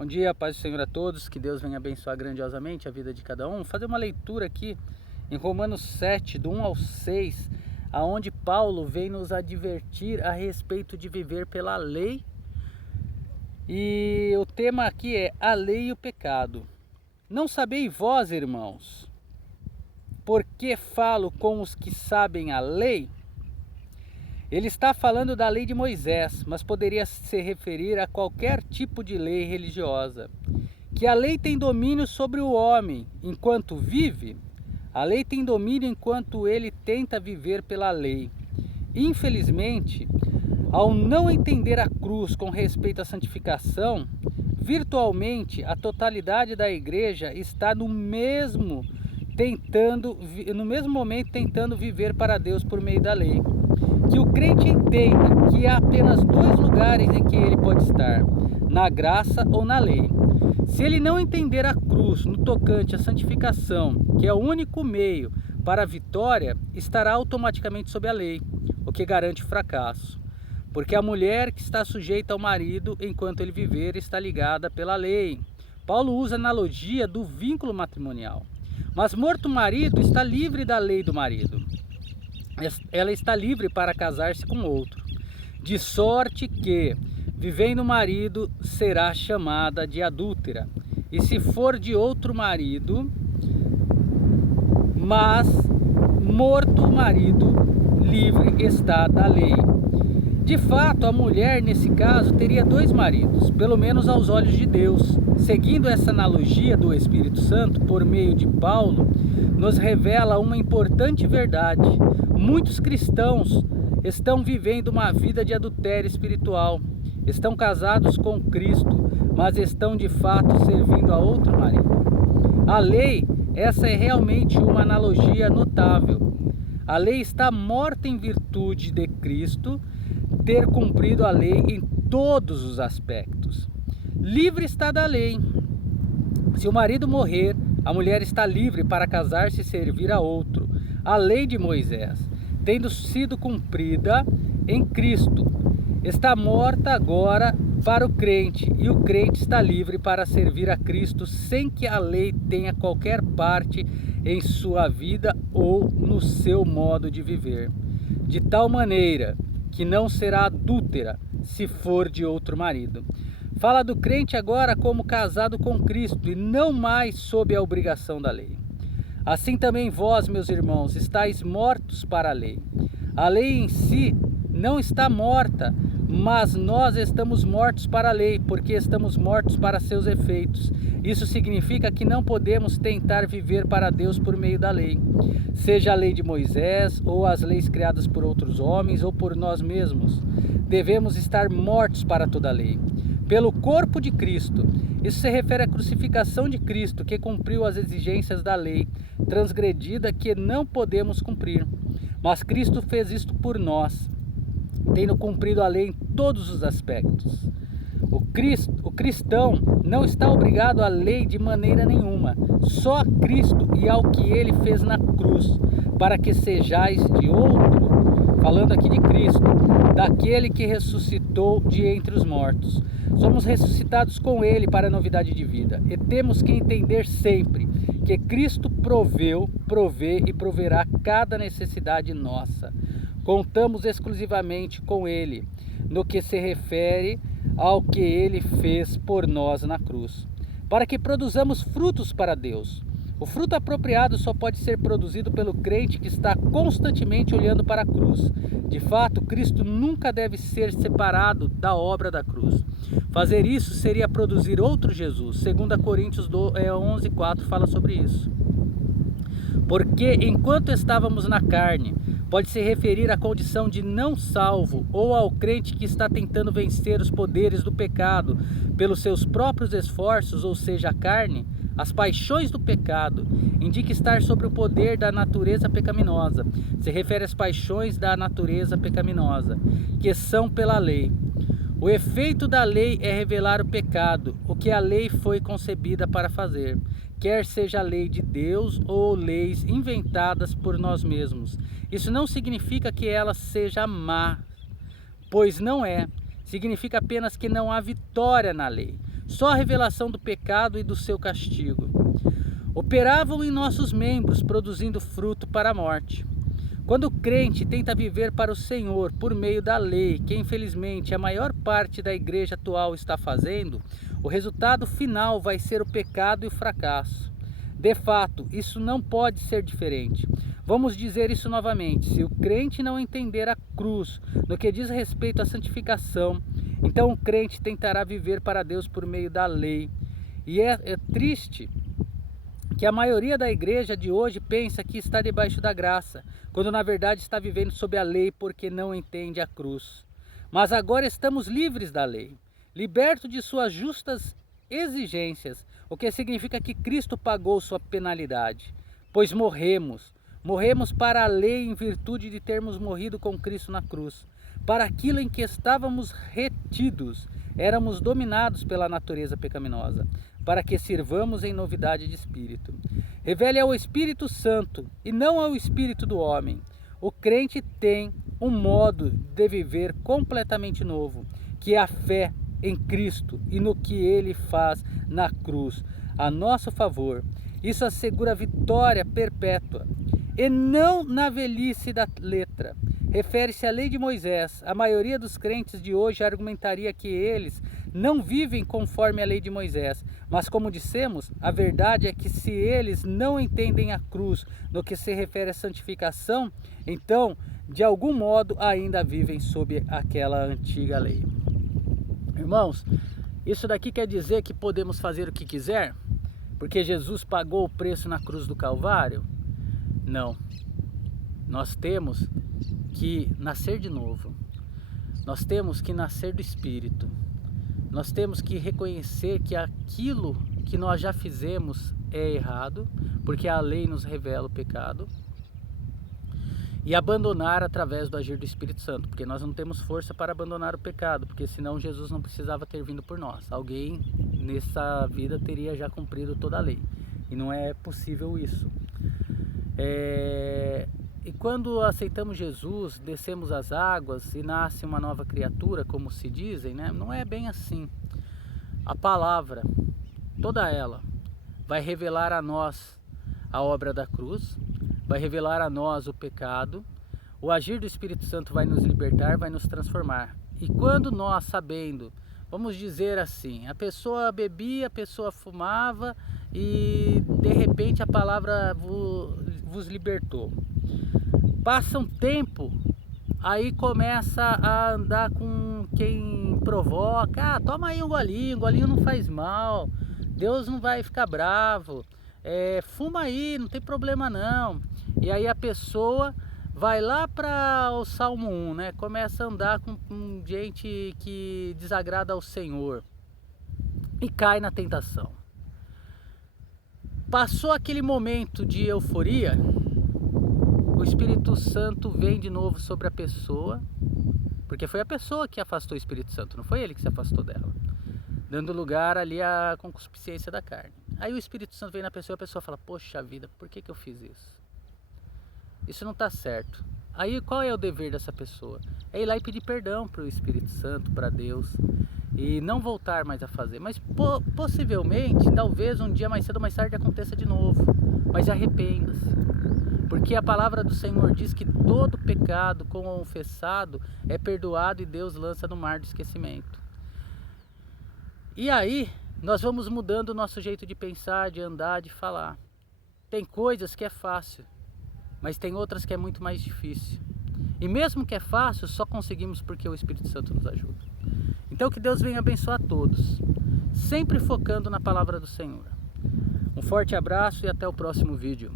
Bom dia, paz do Senhor a todos, que Deus venha abençoar grandiosamente a vida de cada um. Vou fazer uma leitura aqui em Romanos 7, do 1 ao 6, aonde Paulo vem nos advertir a respeito de viver pela lei. E o tema aqui é a lei e o pecado. Não sabeis vós, irmãos, porque falo com os que sabem a lei? Ele está falando da lei de Moisés, mas poderia se referir a qualquer tipo de lei religiosa. Que a lei tem domínio sobre o homem enquanto vive, a lei tem domínio enquanto ele tenta viver pela lei. Infelizmente, ao não entender a cruz com respeito à santificação, virtualmente a totalidade da igreja está no mesmo momento tentando viver para Deus por meio da lei. Que o crente entenda que há apenas dois lugares em que ele pode estar, na graça ou na lei. Se ele não entender a cruz no tocante à santificação, que é o único meio para a vitória, estará automaticamente sob a lei, o que garante fracasso. Porque a mulher que está sujeita ao marido enquanto ele viver está ligada pela lei. Paulo usa a analogia do vínculo matrimonial. Mas morto o marido está livre da lei do marido. Ela está livre para casar-se com outro, de sorte que, vivendo o marido, será chamada de adúltera, e se for de outro marido, mas morto o marido, livre está da lei. De fato, a mulher, nesse caso, teria dois maridos, pelo menos aos olhos de Deus. Seguindo essa analogia do Espírito Santo, por meio de Paulo, nos revela uma importante verdade. Muitos cristãos estão vivendo uma vida de adultério espiritual. Estão casados com Cristo, mas estão de fato servindo a outro marido. A lei, essa é realmente uma analogia notável. A lei está morta em virtude de Cristo ter cumprido a lei em todos os aspectos. Livre está da lei. Se o marido morrer, a mulher está livre para casar-se e servir a outro. A lei de Moisés, tendo sido cumprida em Cristo, está morta agora para o crente, e o crente está livre para servir a Cristo sem que a lei tenha qualquer parte em sua vida ou no seu modo de viver, de tal maneira que não será adúltera se for de outro marido. Fala do crente agora como casado com Cristo e não mais sob a obrigação da lei. Assim também vós, meus irmãos, estáis mortos para a lei. A lei em si não está morta, mas nós estamos mortos para a lei, porque estamos mortos para seus efeitos. Isso significa que não podemos tentar viver para Deus por meio da lei, seja a lei de Moisés, ou as leis criadas por outros homens, ou por nós mesmos. Devemos estar mortos para toda a lei, pelo corpo de Cristo. Isso se refere à crucificação de Cristo, que cumpriu as exigências da lei transgredida que não podemos cumprir. Mas Cristo fez isto por nós, tendo cumprido a lei em todos os aspectos. O cristão não está obrigado à lei de maneira nenhuma, só a Cristo e ao que ele fez na cruz, para que sejais de outro, falando aqui de Cristo, daquele que ressuscitou de entre os mortos. Somos ressuscitados com ele para a novidade de vida, e temos que entender sempre que Cristo provê e proverá cada necessidade nossa. Contamos exclusivamente com ele, no que se refere ao que ele fez por nós na cruz, para que produzamos frutos para Deus. O fruto apropriado só pode ser produzido pelo crente que está constantemente olhando para a cruz. De fato, Cristo nunca deve ser separado da obra da cruz. Fazer isso seria produzir outro Jesus. 2 Coríntios 11:4 fala sobre isso. Porque enquanto estávamos na carne, pode se referir à condição de não salvo ou ao crente que está tentando vencer os poderes do pecado pelos seus próprios esforços, ou seja, a carne. As paixões do pecado indica estar sob o poder da natureza pecaminosa. Se refere às paixões da natureza pecaminosa, que são pela lei. O efeito da lei é revelar o pecado, o que a lei foi concebida para fazer, quer seja a lei de Deus ou leis inventadas por nós mesmos. Isso não significa que ela seja má, pois não é. Significa apenas que não há vitória na lei. só a revelação do pecado e do seu castigo. Operavam em nossos membros, produzindo fruto para a morte. Quando o crente tenta viver para o Senhor por meio da lei, que infelizmente a maior parte da igreja atual está fazendo, o resultado final vai ser o pecado e o fracasso. De fato, isso não pode ser diferente. Vamos dizer isso novamente: se o crente não entender a cruz no que diz respeito à santificação, então o crente tentará viver para Deus por meio da lei. E é triste que a maioria da igreja de hoje pensa que está debaixo da graça, quando na verdade está vivendo sob a lei porque não entende a cruz. Mas agora estamos livres da lei, libertos de suas justas exigências, o que significa que Cristo pagou sua penalidade, pois morremos para a lei em virtude de termos morrido com Cristo na cruz. Para aquilo em que estávamos retidos, éramos dominados pela natureza pecaminosa, para que sirvamos em novidade de espírito. Revele ao Espírito Santo e não ao espírito do homem. O crente tem um modo de viver completamente novo, que é a fé em Cristo e no que Ele faz na cruz a nosso favor. Isso assegura vitória perpétua, e não na velhice da letra. Refere-se à lei de Moisés. A maioria dos crentes de hoje argumentaria que eles não vivem conforme a lei de Moisés. Mas como dissemos, a verdade é que se eles não entendem a cruz no que se refere à santificação, então, de algum modo, ainda vivem sob aquela antiga lei. Irmãos, isso daqui quer dizer que podemos fazer o que quiser? Porque Jesus pagou o preço na cruz do Calvário? Não. Nós temos que nascer de novo. Nós temos que nascer do Espírito. Nós temos que reconhecer que aquilo que nós já fizemos é errado, porque a lei nos revela o pecado, e abandonar através do agir do Espírito Santo, porque nós não temos força para abandonar o pecado, porque senão Jesus não precisava ter vindo por nós. Alguém nessa vida teria já cumprido toda a lei, e não é possível isso. E quando aceitamos Jesus, descemos as águas e nasce uma nova criatura, como se dizem, né? Não é bem assim. A palavra, toda ela, vai revelar a nós a obra da cruz, vai revelar a nós o pecado, o agir do Espírito Santo vai nos libertar, vai nos transformar. E quando nós, sabendo, vamos dizer assim, a pessoa bebia, a pessoa fumava e de repente a palavra vos libertou. Passa um tempo, aí começa a andar com quem provoca. Ah, toma aí um golinho não faz mal, Deus não vai ficar bravo, fuma aí, não tem problema não. E aí a pessoa vai lá para o Salmo 1, né? Começa a andar com gente que desagrada ao Senhor e cai na tentação. Passou aquele momento de euforia, o Espírito Santo vem de novo sobre a pessoa, porque foi a pessoa que afastou o Espírito Santo, não foi ele que se afastou dela, dando lugar ali à concupiscência da carne. Aí o Espírito Santo vem na pessoa e a pessoa fala: poxa vida, por que eu fiz isso? Isso não está certo. Aí qual é o dever dessa pessoa? É ir lá e pedir perdão para o Espírito Santo, para Deus, e não voltar mais a fazer. Mas possivelmente, talvez um dia mais cedo ou mais tarde aconteça de novo. Mas arrependa-se. Porque a palavra do Senhor diz que todo pecado confessado é perdoado e Deus lança no mar do esquecimento. E aí nós vamos mudando o nosso jeito de pensar, de andar, de falar. Tem coisas que é fácil, mas tem outras que é muito mais difícil. E mesmo que é fácil, só conseguimos porque o Espírito Santo nos ajuda. Então que Deus venha abençoar a todos, sempre focando na palavra do Senhor. Um forte abraço e até o próximo vídeo.